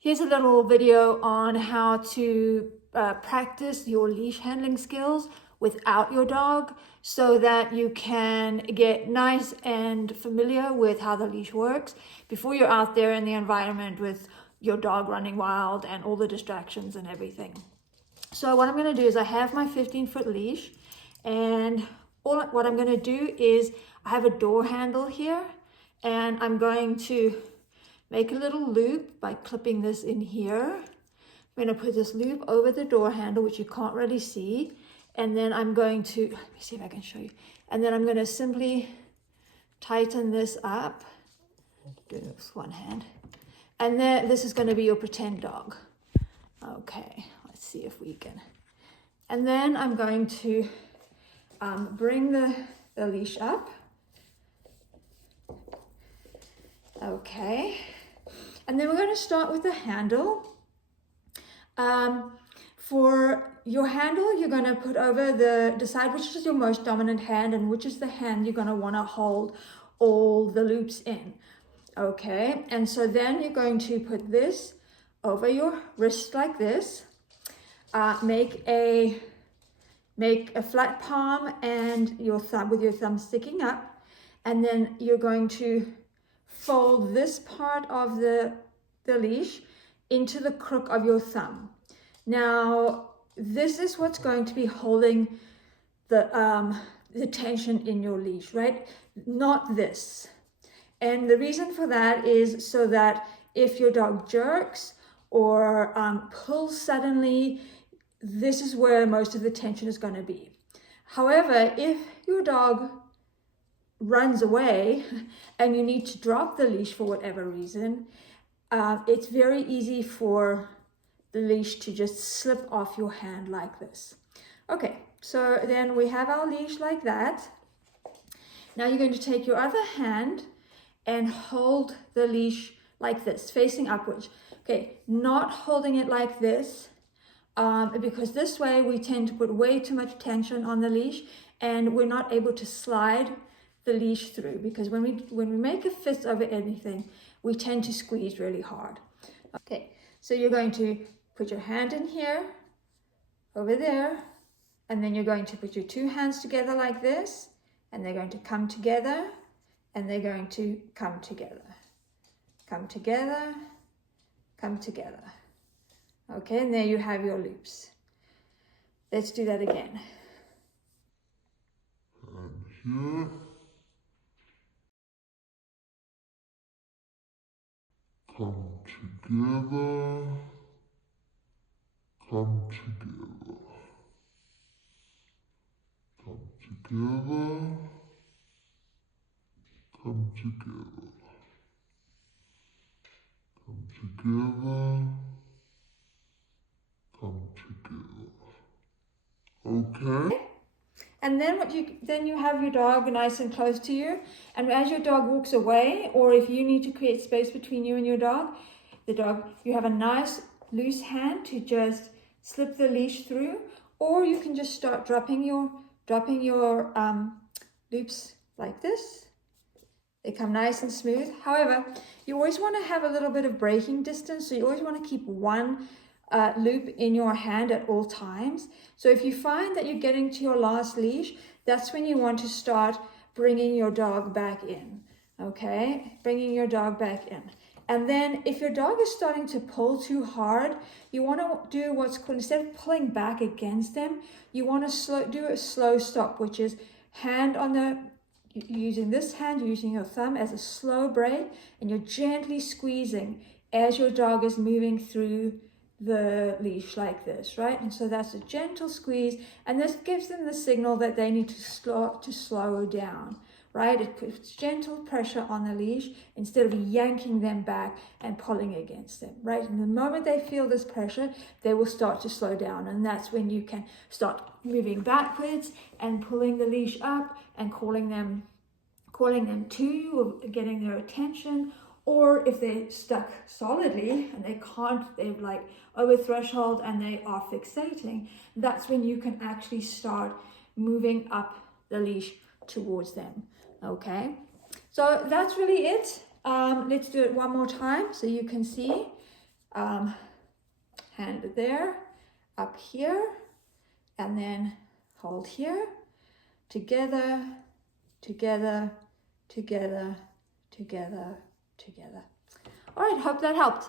Here's a little video on how to practice your leash handling skills without your dog so that you can get nice and familiar with how the leash works before you're out there in the environment with your dog running wild and all the distractions and everything. So what I'm going to do is I have my 15-foot leash, and what I'm going to do is I have a door handle here, and I'm going to make a little loop by clipping this in here. I'm going to put this loop over the door handle, which you can't really see, and then I'm going to, let me see if I can show you, and then I'm going to simply tighten this up, do it with one hand, and then this is going to be your pretend dog. Okay, let's see if we can. And then I'm going to bring the leash up. Okay, and then we're going to start with the handle. For your handle, you're going to put over decide which is your most dominant hand and which is the hand you're going to want to hold all the loops in. Okay, and so then you're going to put this over your wrist like this. Make a flat palm and your thumb with your thumb sticking up, and then you're going to fold this part of the leash into the crook of your thumb. Now, this is what's going to be holding the tension in your leash, right? Not this. And the reason for that is so that if your dog jerks or pulls suddenly, this is where most of the tension is going to be. However, if your dog runs away and you need to drop the leash for whatever reason, it's very easy for the leash to just slip off your hand like this. Okay, so then we have our leash like that. Now you're going to take your other hand and hold the leash like this, facing upwards. Okay, not holding it like this, because this way we tend to put way too much tension on the leash and we're not able to slide the leash through, because when we make a fist over anything, we tend to squeeze really hard. Okay, so you're going to put your hand in here, over there, and then you're going to put your two hands together like this, and they're going to come together, and they're going to come together. Come together, come together. Okay, and there you have your loops. Let's do that again. And here. Come together. Come together. Come together. Come together. Come together. Come together. Okay? And then then you have your dog nice and close to you, and as your dog walks away, or if you need to create space between you and your dog, you have a nice loose hand to just slip the leash through, or you can just start dropping your loops like this. They come nice and smooth. However, you always want to have a little bit of breaking distance, so you always want to keep one loop in your hand at all times. So if you find that you're getting to your last leash, that's when you want to start bringing your dog back in. Okay, bringing your dog back in. And then if your dog is starting to pull too hard, you want to do what's called, instead of pulling back against them, you want to do a slow stop, which is hand on the, using this hand, using your thumb as a slow break, and you're gently squeezing as your dog is moving through the leash like this, right? And so that's a gentle squeeze, and this gives them the signal that they need to slow down, right? It puts gentle pressure on the leash instead of yanking them back and pulling against them, right? And the moment they feel this pressure, they will start to slow down, and that's when you can start moving backwards and pulling the leash up and calling them to you, or getting their attention. Or if they're stuck solidly and they're like over threshold and they are fixating, that's when you can actually start moving up the leash towards them. Okay, so that's really it. Let's do it one more time so you can see. hand there, up here, and then hold here, together, together, together, together, together. All right, hope that helped.